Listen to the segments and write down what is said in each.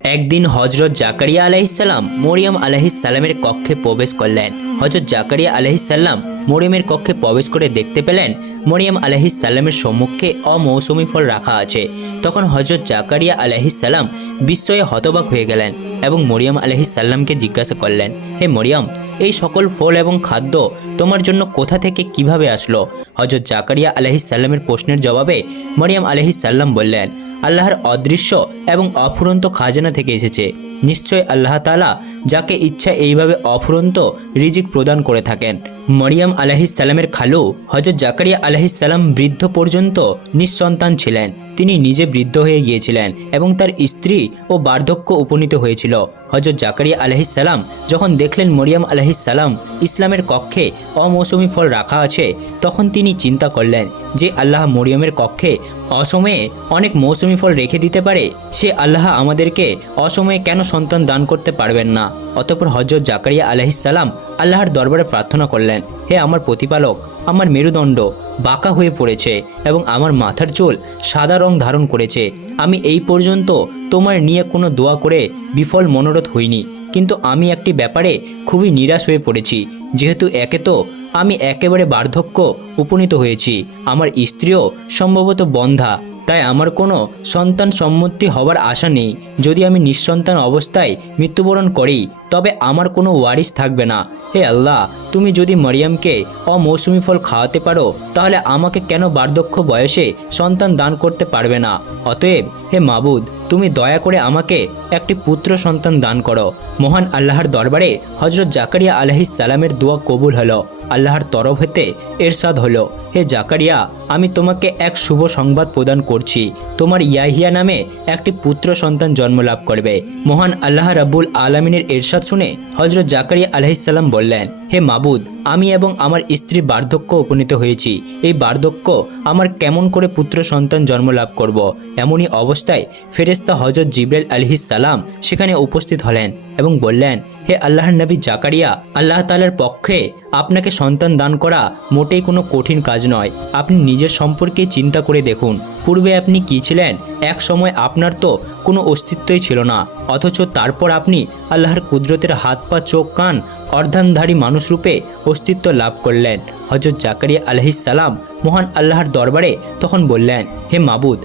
একদিন হজরত জাকারিয়া আলাইসাল্লাম মরিয়ম আলাইসাল্লামের কক্ষে প্রবেশ করলেন। হজরত জাকারিয়া আলাইসাল্লাম মরিয়মের কক্ষে প্রবেশ করে দেখতে পেলেন, মরিয়ম আলাইসাল্লামের সম্মুখে অমৌসুমি ফল রাখা আছে। তখন হজরত জাকারিয়া আলাইসাল্লাম বিস্ময়ে হতবাক হয়ে গেলেন এবং মরিয়ম আলাইসাল্লামকে জিজ্ঞাসা করলেন, হে মরিয়ম, এই সকল ফল এবং খাদ্য তোমার জন্য কোথা থেকে কীভাবে আসলো? হজরত জাকারিয়া আলাইসাল্লামের প্রশ্নের জবাবে মরিয়ম আলাইসাল্লাম বললেন আল্লাহর অদৃশ্য এবং অফুরন্ত খাজানা থেকে এসেছে। নিশ্চয় আল্লাহ তালা যাকে ইচ্ছা এইভাবে অফুরন্ত রিজিক প্রদান করে থাকেন। মরিয়াম আলাহিসাল্লামের খালু হজরত জাকারিয়া আলাহিসাল্লাম বৃদ্ধ পর্যন্ত নিঃসন্তান ছিলেন। তিনি নিজে বৃদ্ধ হয়ে গিয়েছিলেন এবং তার স্ত্রী ও বার্ধক্য উপনীত হয়েছিল। হজরত জাকারিয়া আলহিসাল্লাম যখন দেখলেন মরিয়াম আলহিসাল্লাম ইসলামের কক্ষে অমৌসুমি ফল রাখা আছে, তখন তিনি চিন্তা করলেন যে আল্লাহ মরিয়মের কক্ষে অসময়ে অনেক মৌসুমি ফল রেখে দিতে পারে, সে আল্লাহ আমাদেরকে অসময়ে কেন সন্তান দান করতে পারবেন না? অতপর হজরত জাকারিয়া আলহিসাল্লাম আল্লাহর দরবারে প্রার্থনা করলেন, হে আমার প্রতিপালক, আমার মেরুদণ্ড বাঁকা হয়ে পড়েছে এবং আমার মাথার চুল সাদা রং ধারণ করেছে। আমি এই পর্যন্ত তোমার নিয়ে কোনো দোয়া করে বিফল মনোরথ হইনি। কিন্তু আমি একটি ব্যাপারে খুবই নিরাশ হয়ে পড়েছি। যেহেতু একে তো আমি একেবারে বার্ধক্য উপনীত হয়েছি। আমার স্ত্রীও সম্ভবত বন্ধা, তাই আমার কোনো সন্তান সম্মতি হওয়ার আশা নেই। যদি আমি নিঃসন্তান অবস্থায় মৃত্যুবরণ করি তবে আমার কোনো ওয়ারিস থাকবে না। হে আল্লাহ, তুমি যদি মরিয়ামকে অমৌসুমি ফল খাওয়াতে পারো, তাহলে আমাকে কেন বার্ধক্য বয়সে সন্তান দান করতে পারবে না? অতএব, হে মাবুদ, তুমি দয়া করে আমাকে একটি পুত্র সন্তান দান করো। মহান আল্লাহর দরবারে হজরত জাকারিয়া আলহিস সালামের দোয়া কবুল হলো। আল্লাহর তরফ হতে এরশাদ হলো। হে জাকারিয়া, আমি তোমাকে এক শুভ সংবাদ প্রদান করছি। তোমার ইয়াহিয়া নামে একটি পুত্র সন্তান জন্ম লাভ করবে। মহান আল্লাহ রাব্বুল আলমিনের এরশাদ শুনে হজরত জাকারিয়া আলহিসাল্লাম বললেন, হে মাবুদ, আমি এবং আমার স্ত্রী বার্ধক্য উপনীত হয়েছি। এই বার্ধক্য আমার কেমন করে পুত্র সন্তান জন্ম লাভ করব? এমনই অবস্থায় ফেরেস্তা হজরত জিব্রাইল আলহিস সালাম সেখানে উপস্থিত হলেন এবং বললেন, হে আল্লাহর নবী জাকারিয়া, আল্লাহ তালার পক্ষে আপনাকে সন্তান দান করা মোটেই কোনো কঠিন কাজ নয়। আপনি নিজের সম্পর্কে চিন্তা করে দেখুন। পূর্বে আপনি কি ছিলেন? এক সময় আপনার তো কোনো অস্তিত্বই ছিল না। অথচ তারপর আপনি আল্লাহর কুদরতের হাত পা চোখ কান অর্ধানধারী মানুষরূপে অস্তিত্ব লাভ করলেন। হজরত জাকারিয়া সালাম মহান আল্লাহর দরবারে তখন বললেন, হে মাবুদ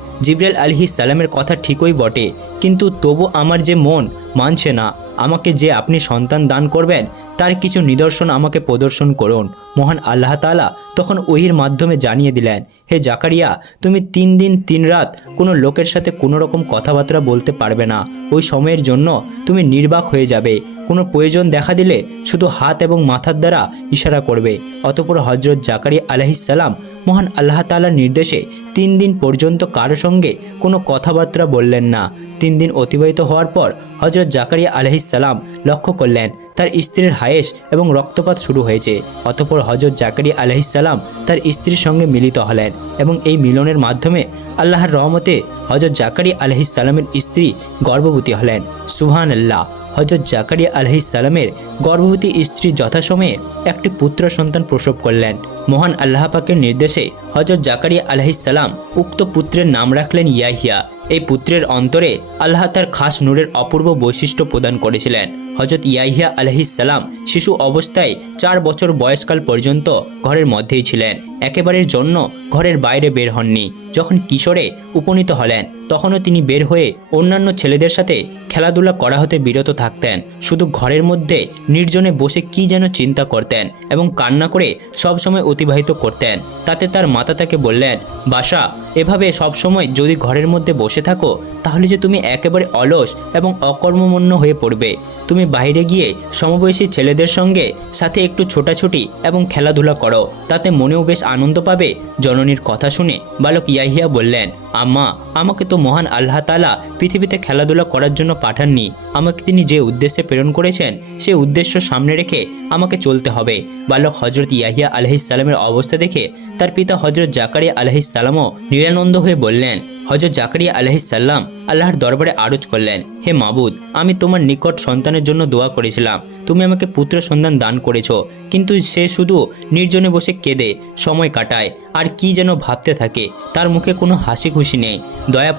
আলহিস সালামের কথা ঠিকই বটে, কিন্তু তবু আমার যে মন মানছে না, আমাকে যে আপনি সন্তান দান করবেন, তার কিছু নিদর্শন আমাকে প্রদর্শন করুন। মহান আল্লাহ তালা তখন ওহির মাধ্যমে জানিয়ে দিলেন, হে জাকারিয়া, তুমি তিন দিন তিন রাত কোনো লোকের সাথে কোনো রকম কথাবার্তা বলতে পারবে না, ওই সময়ের জন্য তুমি নির্বাক হয়ে যাবে। কোনো প্রয়োজন দেখা দিলে শুধু হাত এবং মাথার দ্বারা ইশারা করবে। অতপর হজরত জাকারিয়া আলহিসাল্লাম মহান আল্লাহ তালার নির্দেশে তিন দিন পর্যন্ত কারও সঙ্গে কোনো কথাবার্তা বললেন না। তিন দিন অতিবাহিত হওয়ার পর হজরত জাকারিয়া আলহিসাল্লাম লক্ষ্য করলেন, তার স্ত্রীর হায়েস এবং রক্তপাত শুরু হয়েছে। অতপর হজরত জাকারিয়া আলহিসাল্লাম তার স্ত্রীর সঙ্গে মিলিত হলেন এবং এই মিলনের মাধ্যমে আল্লাহর রহমতে হজরত জাকারিয়া আলহিসাল্লামের স্ত্রী গর্ভবতী হলেন। সুহান আল্লাহ হজরত জাকারিয়া আলহিসাল্লামের গর্ভবতী স্ত্রী যথাসময়ে একটি পুত্র সন্তান প্রসব করলেন। মহান আল্লাহ পাকের নির্দেশে হজরত জাকারিয়া আলহিসাল্লাম উক্ত পুত্রের নাম রাখলেন ইয়াহিয়া। এই পুত্রের অন্তরে আল্লাহ তার খাস নূরের অপূর্ব বৈশিষ্ট্য প্রদান করেছিলেন। হজরত ইয়াহিয়া আলহিসাল্লাম শিশু অবস্থায় চার বছর বয়সকাল পর্যন্ত ঘরের মধ্যেই ছিলেন। একেবারের জন্য ঘরের বাইরে বের হননি, যখন কিশোরে উপনীত হলেন। তখনও তিনি বের হয়ে অন্যান্য ছেলেদের সাথে খেলাধুলা করা হতে বিরত থাকতেন। শুধু ঘরের মধ্যে নির্জনে বসে কি যেন চিন্তা করতেন এবং কান্না করে সবসময় অতিবাহিত করতেন। তাতে তার মাতা তাকে বললেন, বাসা, এভাবে সবসময় যদি ঘরের মধ্যে বসে থাকো, তাহলে যে তুমি একেবারে অলস এবং অকর্মমন্য হয়ে পড়বে। তুমি বাইরে গিয়ে সমবয়সী ছেলেদের সঙ্গে সাথে একটু ছোটাছুটি এবং খেলাধুলা করো। তাতে মনেও বেশ আনন্দ পাবে। জননীর কথা শুনে বালক ইয়াহিয়া বললেন, আম্মা, আমাকে তো মহান আল্লাহ তালা পৃথিবীতে খেলাধুলা করার জন্য পাঠাননি। আমাকে তিনি যে উদ্দেশ্যে প্রেরণ করেছেন, সে উদ্দেশ্য সামনে রেখে আমাকে চলতে হবে। বালক হজরত ইয়াহিয়া আলহিসাল্লামের অবস্থা দেখে তার পিতা হজরত জাকারিয়া আলহিসাল্লামও নিরানন্দ হয়ে বললেন হজরত জাকারিয়া আলহিসাল্লাম আল্লাহর দরবারে আরজ করলেন, হে মাবুদ, আমি তোমার নিকট সন্তানের জন্য দোয়া করেছিলাম। তুমি আমাকে পুত্র সন্তান দান করেছ, কিন্তু সে শুধু নির্জনে বসে কেঁদে সময় কাটায়, আর কি যেন ভাবতে থাকে, তার মুখে কোনো হাসি খুশি নেই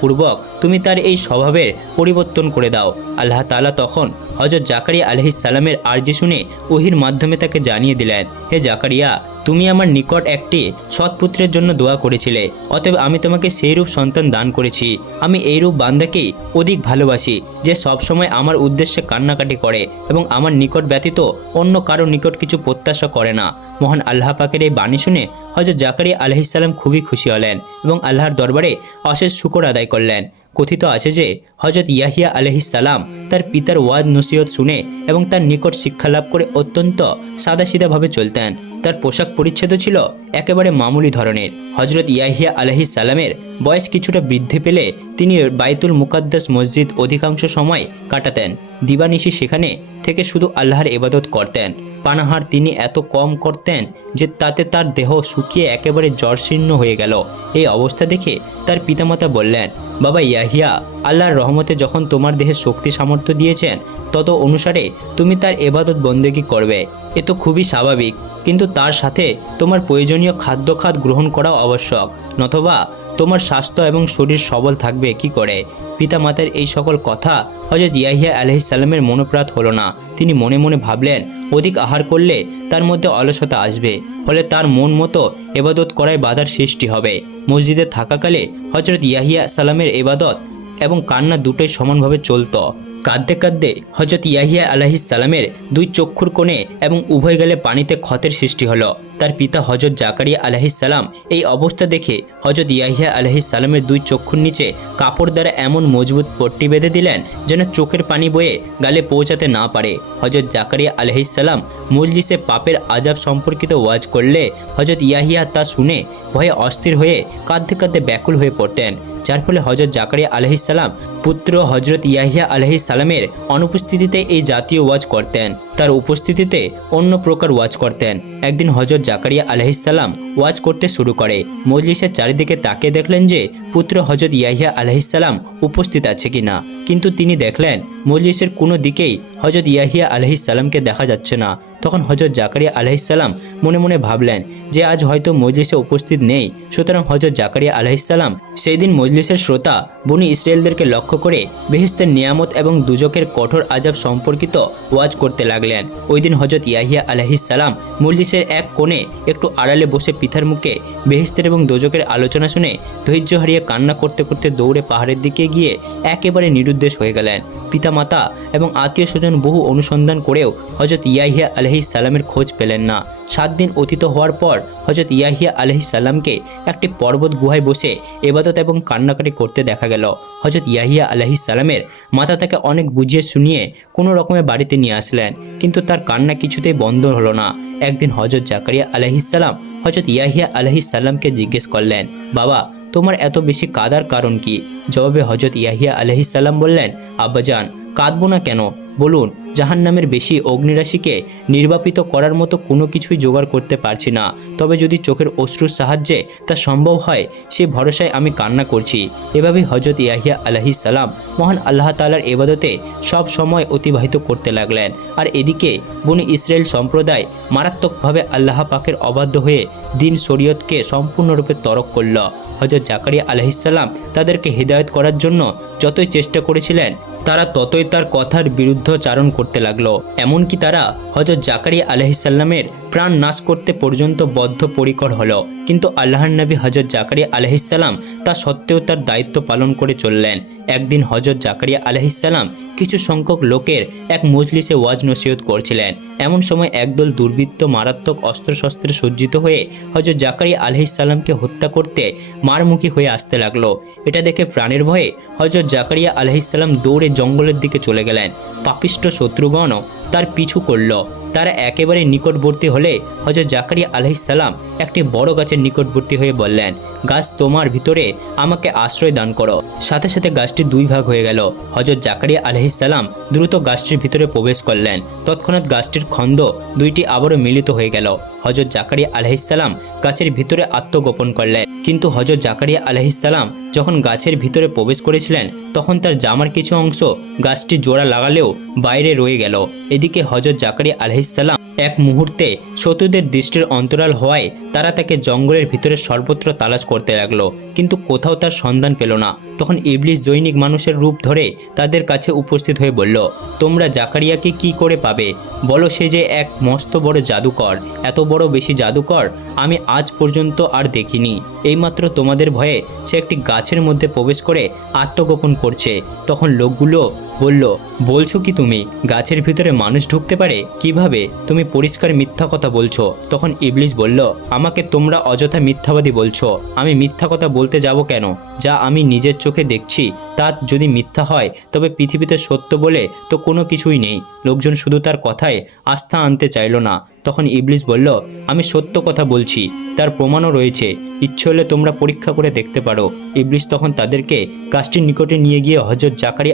দয়াপূর্বক তুমি তার এই স্বভাবের পরিবর্তন করে দাও। আল্লাহ তালা তখন হজরত জাকারিয়া আলহিসাল্লামের আর্জি শুনে ওহির মাধ্যমে তাকে জানিয়ে দিলেন, হে জাকারিয়া তুমি আমার নিকট একটি সৎপুত্রের জন্য দোয়া করেছিলে, অতএব আমি তোমাকে সেইরূপ সন্তান দান করেছি। আমি এইরূপ বান্দাকেই অধিক ভালোবাসি, যে সবসময় আমার উদ্দেশ্যে কান্নাকাটি করে এবং আমার নিকট ব্যতীত অন্য কারও নিকট কিছু প্রত্যাশা করে না। মহান আল্লাহ পাকের এই বাণী শুনে হজরত জাকারিয়া আলহিসাল্লাম খুবই খুশি হলেন এবং আল্লাহর দরবারে অশেষ শুকর আদায় করলেন। কথিত আছে যে হজরত ইয়াহিয়া আলহিসাল্লাম তার পিতার ওয়াদ নসিহত শুনে এবং তার নিকট শিক্ষা লাভ করে অত্যন্ত সাদাসিধাভাবে চলতেন। তার পোশাক পরিচ্ছেদও ছিল একেবারে মামুলি ধরনের। হজরত ইয়াহিয়া আলহি সালামের বয়স কিছুটা বৃদ্ধি পেলে তিনি বাইতুল মুকাদ্দাস মসজিদ অধিকাংশ সময় কাটাতেন। দিবানিশি সেখানে থেকে শুধু আল্লাহর এবাদত করতেন। পানাহার তিনি এত কম করতেন যে তাতে তার দেহ শুকিয়ে একেবারে জ্বরশীর্ণ হয়ে গেল। এই অবস্থা দেখে তার পিতামাতা বললেন, বাবা ইয়াহিয়া, আল্লাহর রহমতে যখন তোমার দেহে শক্তি সামর্থ্য দিয়েছেন, তত অনুসারে তুমি তার এবাদত বন্দেগি করবে। এ তো খুবই স্বাভাবিক। কিন্তু তার সাথে তোমার প্রয়োজনীয় খাদ্য খাত গ্রহণ করাও আবশ্যক, নতবা তোমার স্বাস্থ্য এবং শরীর সবল থাকবে কি করে? পিতামাতার এই সকল কথা হজরত ইয়াহিয়া আলহিসাল্লামের মনোপ্রাত হলো না। তিনি মনে মনে ভাবলেন, অধিক আহার করলে তার মধ্যে অলসতা আসবে, ফলে তার মন মতো এবাদত করায় বাধার সৃষ্টি হবে। মসজিদে থাকাকালে হজরত ইয়াহিয়া সালামের এবাদত এবং কান্না দুটোই সমানভাবে চলতো। কাঁদতে কাঁদতে হজরত ইয়াহিয়া আলাহিস সালামের দুই চক্ষুর কোণে এবং উভয় গেলে পানিতে ক্ষতের সৃষ্টি হলো। তার পিতা হজরত জাকারিয়া আলাহিস সালাম এই অবস্থা দেখে হজরত ইয়াহিয়া আলাহিস সালামের দুই চক্ষুর নিচে কাপড় দ্বারা এমন মজবুত পট্টি বেঁধে দিলেন যেন চোখের পানি বয়ে গালে পৌঁছাতে না পারে। হজরত জাকারিয়া আলাহিস সালাম মজলিসে পাপের আজাব সম্পর্কিত ওয়াজ করলে হজরত ইয়াহিয়া তা শুনে ভয়ে অস্থির হয়ে কাঁদতে কাঁদতে ব্যাকুল হয়ে পড়তেন। যার ফলে হজরত জাকারিয়া আলহিসাল্লাম পুত্র হজরত ইয়াহিয়া আলহি সালামের অনুপস্থিতিতে এই জাতীয় ওয়াজ করতেন। তার উপস্থিতিতে অন্য প্রকার ওয়াজ করতেন। একদিন হজরত জাকারিয়া আলহিসাল্লাম ওয়াজ করতে শুরু করে। মজলিসের চারিদিকে তাকে দেখলেন যে, পুত্র হজরত ইয়াহিয়া আলহিসাল্লাম উপস্থিত আছে কিনা। কিন্তু তিনি দেখলেন, মজলিসের কোনো দিকেই হজরত ইয়াহিয়া আলহিসাল্লামকে দেখা যাচ্ছে না। তখন হজরত জাকারিয়া আলহিসাল্লাম মনে মনে ভাবলেন যে আজ হয়তো মজলিসে উপস্থিত নেই। সুতরাং হজরত জাকারিয়া আলহিসাল্লাম সেই দিন মজলিসের শ্রোতা বনি ইসরায়েলদেরকে লক্ষ্য করে বেহেস্তের নিয়ামত এবং দুজকের কঠোর আজাব সম্পর্কিত ওয়াজ করতে লাগলেন। ওই দিন হজরত ইয়াহিয়া আলহিসাল্লাম মজলিসের এক কোণে একটু আড়ালে বসে পিতার মুখে বেহেস্তের এবং দোজকের আলোচনা শুনে ধৈর্য হারিয়ে কান্না করতে করতে দৌড়ে পাহাড়ের দিকে গিয়ে একেবারে নিরুদ্দেশ হয়ে গেলেন। পিতামাতা এবং আত্মীয় স্বজন বহু অনুসন্ধান করেও হজরত ইয়াহিয়া আলহি সালামের খোঁজ পেলেন না। সাত দিন অতীত হওয়ার পর হজরত ইয়াহিয়া আলহি সাল্লামকে একটি পর্বত গুহায় বসে এবাদত এবং কান্নাকাটি করতে দেখা গেল। হজরত ইয়াহিয়া সালামের মাতা তাকে অনেক বুঝিয়ে শুনিয়ে কোনো রকমে বাড়িতে নিয়ে আসলেন, কিন্তু তার কান্না কিছুতেই বন্ধ হলো না। একদিন হজরত জাকারিয়া আলহিসাল্লাম হজরত ইয়াহিয়া আলহিসাল্লামকে জিজ্ঞেস করলেন, বাবা, তোমার এত বেশি কাদার কারণ কি? জবাবে হজরত ইয়াহিয়া আলহিসাল্লাম বললেন, আব্বাজান, কাঁদবো না কেন? বলুন, জাহান্নামের বেশি অগ্নিরাশিকে নির্বাপিত করার মতো কোনো কিছুই জোগাড় করতে পারছি না। তবে যদি চোখের অশ্রুর সাহায্যে তা সম্ভব হয়, সে ভরসায় আমি কান্না করছি। এভাবেই হজরত ইয়াহিয়া আলহি সালাম মহান আল্লাহ তালার এবাদতে সব সময় অতিবাহিত করতে লাগলেন। আর এদিকে বনি ইসরায়েল সম্প্রদায় মারাত্মকভাবে আল্লাহ পাকের অবাধ্য হয়ে দিন শরীয়তকে সম্পূর্ণরূপে তরক করল। হজরত জাকারিয়া আলহিসাল্লাম তাদেরকে হৃদায়ত করার জন্য যতই চেষ্টা করেছিলেন তারা ততই তার কথার বিরুদ্ধচারণ করতে লাগল। এমনকি তারা হজরত জাকারিয়া আলহিসাল্লামের প্রাণ নাশ করতে পর্যন্ত বদ্ধ পরিকর হল। কিন্তু আল্লাহর নবী হজরত জাকারিয়া আলহিসাল্লাম তা সত্ত্বেও তার দায়িত্ব পালন করে চললেন। একদিন হজরত জাকারিয়া আলহিসাল্লাম কিছু সংখ্যক লোকের এক মজলিসে ওয়াজ নসিহত করছিলেন। এমন সময় একদল দুর্বৃত্ত মারাত্মক অস্ত্রশস্ত্রে সজ্জিত হয়ে হজরত জাকারিয়া আলহিসাল্লামকে হত্যা করতে মারমুখী হয়ে আসতে লাগল। এটা দেখে প্রাণের ভয়ে হজরত জাকারিয়া আলহিসাল্লাম দৌড়ে জঙ্গলের দিকে চলে গেলেন। পাপিষ্ট শত্রুগণও তার পিছু করল। তারা একেবারে নিকটবর্তী হলে হজরত জাকারিয়া আলহিসাল্লাম একটি বড় গাছের নিকটবর্তী হয়ে বললেন, গাছ তোমার ভিতরে, আমাকে আশ্রয় দান করো। সাথে সাথে গাছটি দুই ভাগ হয়ে গেল। হজরত জাকারিয়া আলহিসাল্লাম দ্রুত গাছটির ভিতরে প্রবেশ করলেন। তৎক্ষণাৎ গাছটির খন্দ দুইটি আবারও মিলিত হয়ে গেল। হজরত জাকারিয়া আলহিসাল্লাম গাছের ভিতরে আত্মগোপন করলেন। কিন্তু হজরত জাকারিয়া আলহিসাল্লাম যখন গাছের ভিতরে প্রবেশ করেছিলেন, তখন তার জামার কিছু অংশ গাছটি জোড়া লাগালেও বাইরে রয়ে গেল। এদিকে হজরত জাকারিয়া আলহিসাল্লাম এক মুহূর্তে শত্রুদের দৃষ্টির অন্তরাল হওয়ায় তারা তাকে জঙ্গলের ভিতরে সর্বত্র তালাশ করতে লাগল, কিন্তু কোথাও তার সন্ধান পেল না। তখন ইবলিশ দৈনিক মানুষের রূপ ধরে তাদের কাছে উপস্থিত হয়ে বলল, তোমরা জাকারিয়াকে কি করে পাবে? বলো সে যে এক মস্ত বড় জাদুকর। এত বড় বেশি জাদুকর আমি আজ পর্যন্ত আর দেখিনি। এইমাত্র তোমাদের ভয়ে সে একটি গাছের মধ্যে প্রবেশ করে আত্মগোপন করছে। তখন লোকগুলো বলল, বলছো কি তুমি, গাছের ভিতরে মানুষ ঢুকতে পারে? কীভাবে? তুমি পরিষ্কার মিথ্যা কথা বলছো। তখন ইবলিশ বলল, আমাকে তোমরা অযথা মিথ্যাবাদী বলছো। আমি মিথ্যা কথা বলতে যাব কেন? যা আমি নিজের চোখে দেখছি তা যদি মিথ্যা হয়, তবে পৃথিবীতে সত্য বলে তো কোনো কিছুই নেই। লোকজন শুধু তার কথায় আস্থা আনতে চাইল না। তখন ইবলিশ বলল, আমি সত্য কথা বলছি, তার প্রমাণও রয়েছে। ইচ্ছে হলে তোমরা পরীক্ষা করে দেখতে পারো। ইবলিশ তখন তাদেরকে গাছটির নিকটে নিয়ে গিয়ে হজরত জাকারি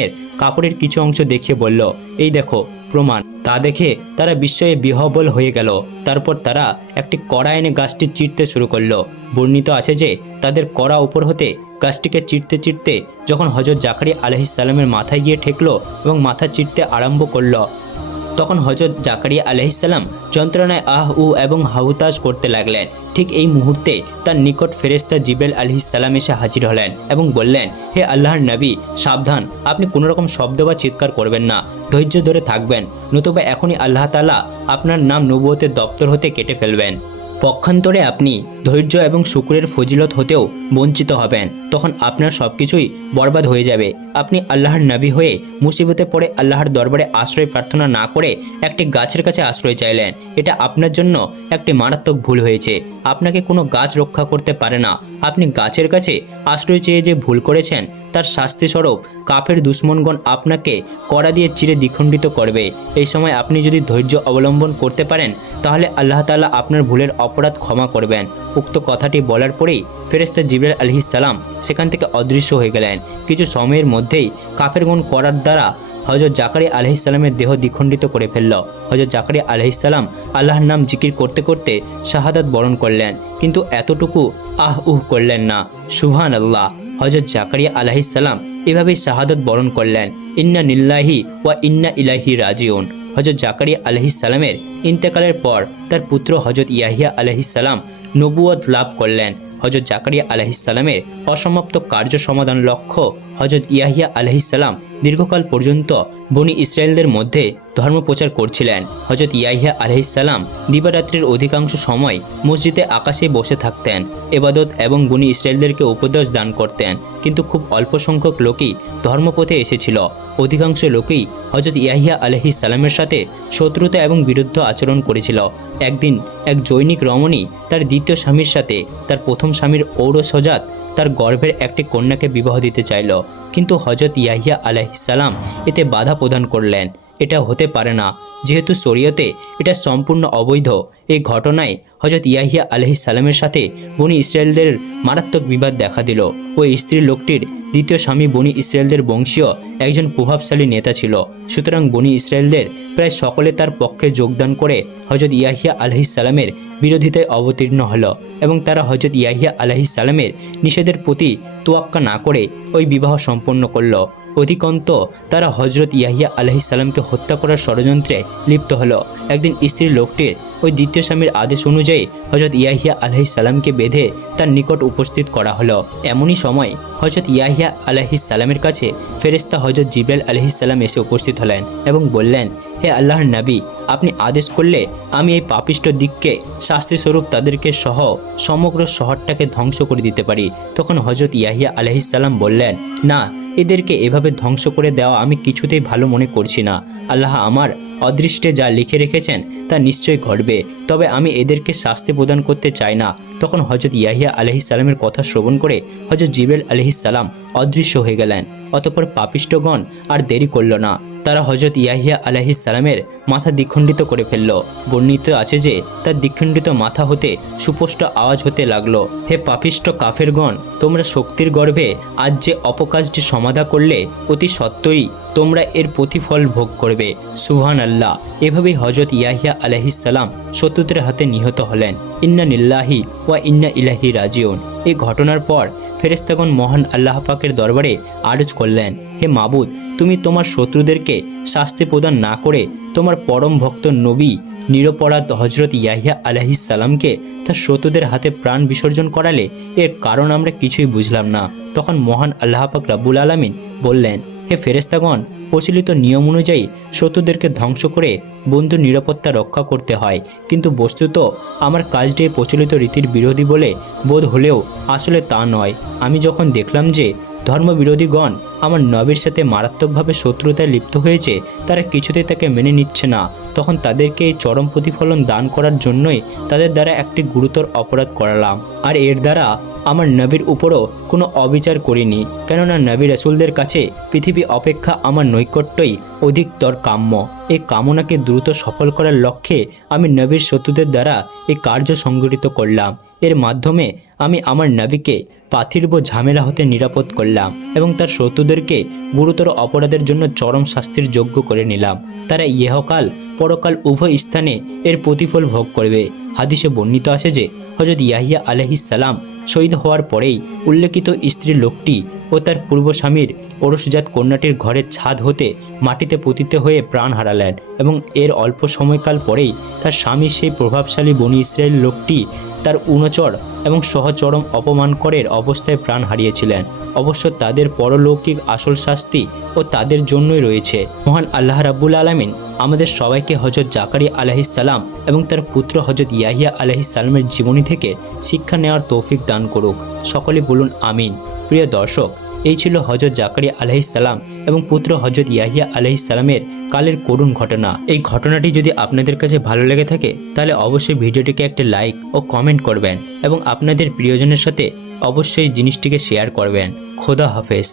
আলাহিসাল্লামের কাপড়ের কিছু অংশ দেখিয়ে বলল, এই দেখো, প্রমাণ। তা দেখে তারা বিস্ময়ে বিহবল হয়ে গেল। তারপর তারা একটি কড়া এনে গাছটি চিরতে শুরু করল। বর্ণিত আছে যে, তাদের কড়া উপর হতে গাছটিকে চিরতে চিরতে যখন হজরত জাকারি আলহিসাল্লামের মাথায় গিয়ে ঠেকলো এবং মাথা চিরতে আরম্ভ করল তখন হজরত জাকারিয়া আলহিসাল্লাম যন্ত্রণায় আহ, উ এবং হাহুতাস করতে লাগলেন। ঠিক এই মুহূর্তে তার নিকট ফেরেস্তা জিবেল আলহিসাল্লাম এসে হাজির হলেন এবং বললেন, হে আল্লাহর নবী, সাবধান। আপনি কোনোরকম শব্দ বা চিৎকার করবেন না। ধৈর্য ধরে থাকবেন। নতুবা এখনই আল্লাহ তালা আপনার নাম নবুয়তের দপ্তর হতে কেটে ফেলবেন। পক্ষান্তরে আপনি ধৈর্য এবং শুকুরের ফজিলত হতেও বঞ্চিত হবেন। তখন আপনার সব কিছুই বরবাদ হয়ে যাবে। আপনি আল্লাহর নবী হয়ে মুসিবতে পড়ে আল্লাহর দরবারে আশ্রয় প্রার্থনা না করে একটি গাছের কাছে আশ্রয় চাইলেন। এটা আপনার জন্য একটি মারাত্মক ভুল হয়েছে। আপনাকে কোনো গাছ রক্ষা করতে পারে না। আপনি গাছের কাছে আশ্রয় চেয়ে যে ভুল করেছেন, তার শাস্তিস্বরূপ কাফের দুশ্মনগণ আপনাকে কড়া দিয়ে চিরে দ্বিখণ্ডিত করবে। এই সময় আপনি যদি ধৈর্য অবলম্বন করতে পারেন, তাহলে আল্লাহ তাআলা আপনার ভুলের অপরাধ ক্ষমা করবেন। উক্ত কথাটি বলার পরেই ফেরেস্তা জিবরাল সালাম সেখান থেকে অদৃশ্য হয়ে গেলেন। কিছু সময়ের মধ্যেই কাফেরগণ করার দ্বারা হজরত জাকারি আলহিসাল্লামের দেহ দ্বিখণ্ডিত করে ফেলল। হজরত জাকারি আলহিসাল্লাম আল্লাহর নাম জিকির করতে করতে শাহাদাত বরণ করলেন, কিন্তু এতটুকু আহ উহ করলেন না। সুহান আল্লাহ হজরত জাকারিয়া আলহিসাল্লাম এভাবেই শাহাদত বরণ করলেন। ইন্না নিল্লাহি ওয়া ইন্না ইলাহি রাজিউন। হজরত জাকারিয়া আলহিসাল্লামের ইন্তেকালের পর তার পুত্র হজরত ইয়াহিয়া আলহিসাল্লাম নবুয়ত লাভ করলেন। হজরত জাকারিয়া আলহিসাল্লামের অসমাপ্ত কার্য সমাধান লক্ষ্য হজরত ইয়াহিয়া আলহিসাল্লাম দীর্ঘকাল পর্যন্ত বনি ইসরায়েলদের মধ্যে ধর্ম প্রচার করছিলেন। হজরত ইয়াহিয়া আলহিসাল্লাম দিবারাত্রির অধিকাংশ সময় মসজিদে আকাশে বসে থাকতেন এবাদত এবং বনি ইসরায়েলদেরকে উপদেশ দান করতেন। কিন্তু খুব অল্প সংখ্যক লোকই ধর্মপথে এসেছিল। অধিকাংশ লোকই হজরত ইয়াহিয়া আলহি সালামের সাথে শত্রুতা এবং বিরুদ্ধ আচরণ করেছিল। একদিন এক জৈনিক রমণী তার দ্বিতীয় স্বামীর সাথে তার প্রথম স্বামীর ঔরসজাত তার গর্ভের একটি কন্যাকে বিবাহ দিতে চাইল। কিন্তু হজরত ইয়াহিয়া আলাইসালাম এতে বাধা প্রদান করলেন। এটা হতে পারে না। যেহেতু শরীয়তে এটা সম্পূর্ণ অবৈধ, এই ঘটনায় হজরত ইয়াহিয়া আলহি সালামের সাথে বনি ইসরায়েলদের মারাত্মক বিবাদ দেখা দিল ওই স্ত্রী লোকটির দ্বিতীয় স্বামী বনি ইসরায়েলদের বংশীয় একজন প্রভাবশালী নেতা ছিল। সুতরাং বনি ইসরায়েলদের প্রায় সকলে তার পক্ষে যোগদান করে হজরত ইয়াহিয়া আলহি সালামের বিরোধিতায় অবতীর্ণ হল এবং তারা হজরত ইয়াহিয়া আলহি সালামের নিষেধের প্রতি তোয়াক্কা না করে ওই বিবাহ সম্পন্ন করল। অধিকন্ত তারা হজরত ইয়াহিয়া আলহি সালামকে হত্যা করার ষড়যন্ত্রে লিপ্ত হলো। একদিন স্ত্রী লোকটির ওই দ্বিতীয় স্বামীর আদেশ অনুযায়ী হজরত ইয়াহিয়া আলহি সালামকে বেঁধে তার নিকট উপস্থিত করা হলো। এমনই সময় হজরত ইয়াহিয়া আলহি সালামের কাছে ফেরেস্তা হজরত জিব্রাইল আলহি সালাম এসে উপস্থিত হলেন এবং বললেন, হে আল্লাহর নবী, আপনি আদেশ করলে আমি এই পাপিষ্ট দিককে শাস্তিস্বরূপ তাদেরকে সহ সমগ্র শহরটাকে ধ্বংস করে দিতে পারি। তখন হজরত ইয়াহিয়া আলহিসাল্লাম বললেন, না এদেরকে এভাবে ধ্বংস করে দেওয়া আমি কিছুতেই ভালো মনে করছি না। আল্লাহ আমার অদৃষ্টে যা লিখে রেখেছেন, তা নিশ্চয়ই ঘটবে। তবে আমি এদেরকে শাস্তি প্রদান করতে চাই না। তখন হজরত ইয়াহিয়া আলহি সালামের কথা শ্রবণ করে হজরত জিবেল আলহিসাল্লাম অদৃশ্য হয়ে গেলেন। অতপর পাপিষ্টগণ আর দেরি করল না। তারা হজরত ইয়াহিয়া আলাহিস সালামের মাথা দ্বিখণ্ডিত করে ফেলল। বর্ণিত আছে যে, তার দ্বিখণ্ডিত মাথা হতে সুপষ্ট আওয়াজ হতে লাগল, হে পাপিষ্ট কাফেরগণ, তোমরা শক্তির গর্ভে আজ যে অপকাজটি সমাধা করলে, অতি সত্ত্বই তোমরা এর প্রতিফল ভোগ করবে। সুহান আল্লাহ এভাবেই হজরত ইয়াহিয়া আলাহিস সালাম শত্রুদের হাতে নিহত হলেন। ইন্না নিল্লাহি ওয়া ইন্না ইলাহি রাজিউন। এই ঘটনার পর ফেরেস্তাগণ মহান আল্লাহ পাকের দরবারে আরজ করলেন, হে মাবুদ তুমি তোমার শত্রুদেরকে শাস্তি প্রদান না করে তোমার পরম ভক্ত নবী, নিরপরাধ হজরত ইয়াহিয়া আলাহিস সালামকে তার শত্রুদের হাতে প্রাণ বিসর্জন করালে এর কারণ আমরা কিছুই বুঝলাম না। তখন মহান আল্লাহ পাক রাবুল আলামিন বললেন, হে ফেরেস্তাগণ প্রচলিত নিয়ম অনুযায়ী শত্রুদেরকে ধ্বংস করে বন্ধুর নিরাপত্তা রক্ষা করতে হয়। কিন্তু বস্তুত আমার কাজটি প্রচলিত রীতির বিরোধী বলে বোধ হলেও আসলে তা নয়। আমি যখন দেখলাম যে ধর্মবিরোধীগণ আমার নবীর সাথে মারাত্মকভাবে শত্রুতায় লিপ্ত হয়েছে, তারা কিছুতেই তাকে মেনে নিচ্ছে না। তখন তাদেরকে এই চরম প্রতিফলন দান করার জন্যই তাদের দ্বারা একটি গুরুতর অপরাধ করালাম। আর এর দ্বারা আমার নবীর উপরও কোনো অবিচার করিনি। কেননা নবী রাসুলদের কাছে পৃথিবী অপেক্ষা আমার নৈকট্যই অধিকতর কাম্য। এই কামনাকে দ্রুত সফল করার লক্ষ্যে আমি নবীর শত্রুদের দ্বারা এই কার্য সংগঠিত করলাম। এর মাধ্যমে আমি আমার নবীকে পাথির্ব ঝামেলা হতে নিরাপদ করলাম এবং তার শত্রুদেরকে গুরুতর অপরাধের জন্য চরম শাস্তির যোগ্য করে নিলাম। তারা ইহকাল, পরকাল উভয় স্থানে এর প্রতিফল ভোগ করবে। হাদিসে বর্ণিত আছে যে হজরত ইয়াহিয়া আলহিসাল্লাম শহীদ হওয়ার পরেই উল্লেখিত স্ত্রীর লোকটি ও তার পূর্ব স্বামীর ওরসজাত কন্যাটির ঘরের ছাদ হতে মাটিতে পতিত হয়ে প্রাণ হারালেন এবং এর অল্প সময়কাল পরেই তার স্বামী সেই প্রভাবশালী বনি ইসরায়েল লোকটি তার উনচর এবং সহচরম অপমান অপমানকরের অবস্থায় প্রাণ হারিয়েছিলেন। অবশ্য তাদের পরলৌকিক আসল শাস্তি ও তাদের জন্যই রয়েছে। মহান আল্লাহ রাব্বুল আলামিন আমাদের সবাইকে হজরত জাকারি সালাম এবং তার পুত্র হজরত ইয়াহিয়া সালামের জীবনী থেকে শিক্ষা নেওয়ার তৌফিক দান করুক। সকলে বলুন আমিন। প্রিয় দর্শক, এই ছিল হজরত জাকারিয়া আলহিসাল্লাম এবং পুত্র হজরত ইয়াহিয়া আলহিসাল্লামের কালের করুণ ঘটনা। এই ঘটনাটি যদি আপনাদের কাছে ভালো লেগে থাকে, তাহলে অবশ্যই ভিডিওটিকে একটা লাইক ও কমেন্ট করবেন এবং আপনাদের প্রিয়জনের সাথে অবশ্যই জিনিসটিকে শেয়ার করবেন। খোদা হাফেজ।